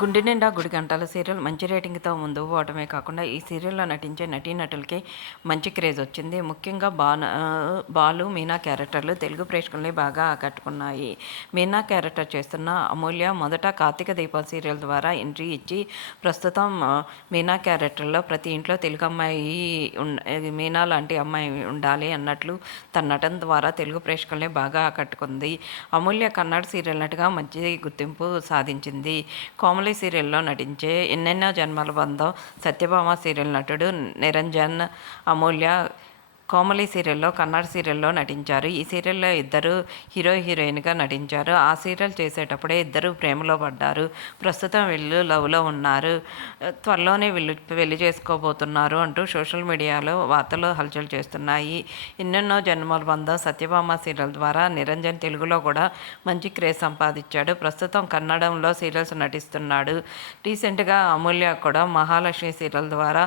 గుండె నిండా గుడి గంటల సీరియల్ మంచి రేటింగ్‌తో ముందుకు పోవటమే కాకుండా, ఈ సీరియల్‌లో నటించే నటీనటులకి మంచి క్రేజ్ వచ్చింది. ముఖ్యంగా బాలు, మీనా క్యారెక్టర్లు తెలుగు ప్రేక్షకుల్ని బాగా ఆకట్టుకున్నాయి. మీనా క్యారెక్టర్ చేస్తున్న అమూల్య మొదట కార్తీక దీపం సీరియల్ ద్వారా ఎంట్రీ ఇచ్చి, ప్రస్తుతం మీనా క్యారెక్టర్‌లో ప్రతి ఇంట్లో తెలుగు అమ్మాయి మీనా లాంటి అమ్మాయి ఉండాలి అన్నట్లు తన నటన ద్వారా తెలుగు ప్రేక్షకుల్ని బాగా ఆకట్టుకుంది. అమూల్య కన్నడ సీరియల్ నటిగా మంచి గుర్తింపు సాధించింది. కోమలి సీరియల్లో నటించే ఎన్నెన్నో జన్మల బంధం, సత్యభామ సీరియల్ నటుడు నిరంజన్, అమూల్య కోమలి సీరియల్లో కన్నడ సీరియల్లో నటించారు. ఈ సీరియల్లో ఇద్దరు హీరో హీరోయిన్గా నటించారు. ఆ సీరియల్ చేసేటప్పుడే ఇద్దరు ప్రేమలో పడ్డారు. ప్రస్తుతం వీళ్ళు లవ్లో ఉన్నారు. త్వరలోనే వీళ్ళు పెళ్లి చేసుకోబోతున్నారు అంటూ సోషల్ మీడియాలో వార్తలు హల్చల్ చేస్తున్నాయి. ఎన్నెన్నో జన్మల బంధం సత్యభామ సీరియల్ ద్వారా నిరంజన్ తెలుగులో కూడా మంచి క్రేజ్ సంపాదించాడు. ప్రస్తుతం కన్నడంలో సీరియల్స్ నటిస్తున్నాడు. రీసెంట్గా అమూల్య కూడా మహాలక్ష్మి సీరియల్ ద్వారా